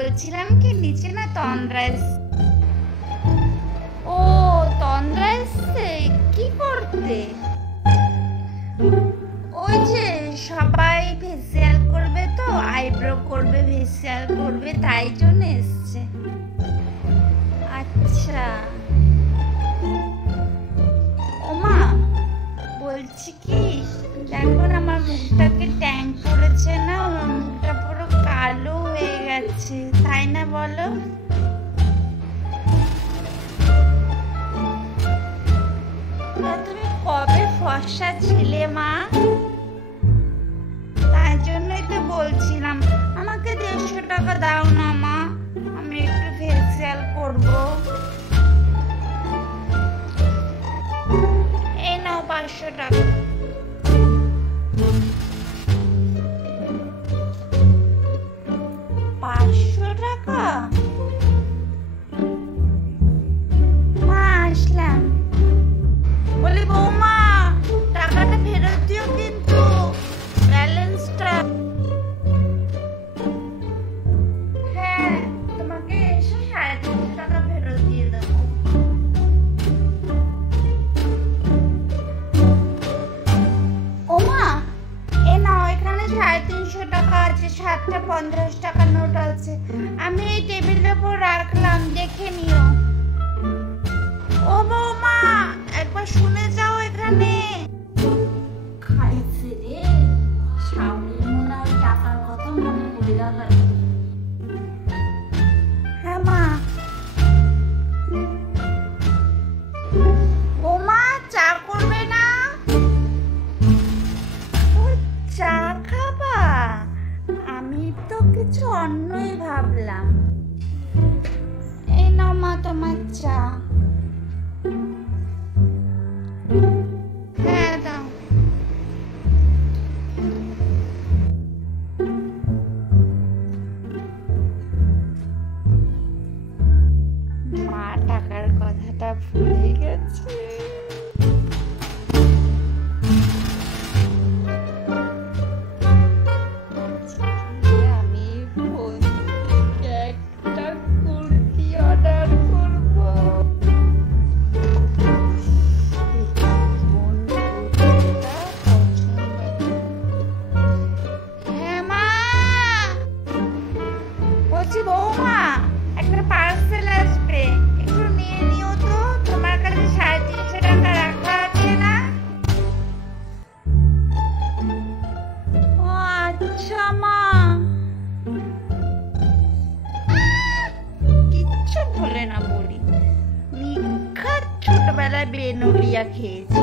বলছিলাম কি নিচে না তন্দ্রা ও তন্দ্রা এসছে কি করতে? ওই যে সবাই ফেসিয়াল করবে তো, আইব্রো করবে, ফেসিয়াল করবে, তাই জন্য এসছে। আচ্ছা ওমা, বলছি কি দেখো না আমার মুখটাকে ট্যাং পড়েছে না, আমার মুখটা পুরো কালো হয়ে গেছে, তাই না বলো? তুমি কবে ফর্সা ছিলে মা? তাই জন্যই তো বলছিলাম আমাকে 150 টাকা দাও না মা, আমি একটু ফেসিয়াল করবো। এই নাও 500 টাকা। মা আসলাম, বলি বৌমা টাকাটা ফেরত দিও কিন্তু, ব্যালেন্সটা। হ্যাঁ তোমাকে এসে 350 টাকা ফেরত দিয়ে দেবো। ওমা এ নাও, এখানে 350 টাকা আছে, 7টা 50 টাকা নোট আছে, আমি এই টেবিলের উপর রাখলাম, দেখে নিও। ও বৌমা একবার শুনে যাও, এখানে খাইছে রে শাওনের মনে হয় টাকার কথা মনে পড়ে গেল। হ্যাঁ মা। বৌমা চা করবে না? ও চা খাবা? আমি তো কিছু অন্যই ভাবলাম। এই নাও মা তোমার চা। হ্যাঁ দাও। মা টাকার কথাটা ভুলে গেছে। আমি একটা কুর্তি অর্ডার করবো। হ্যাঁ মা, বলছি বৌমা একটা পার্সেল আসবে, একটু নিয়ে নিও তো, তোমার কাছে 350 টাকা রাখা আছে না? ও আচ্ছা মা, কিচ্ছু বলে না বলি, নিখাত ছোটবেলায় বেনুলিয়া খেয়েছি।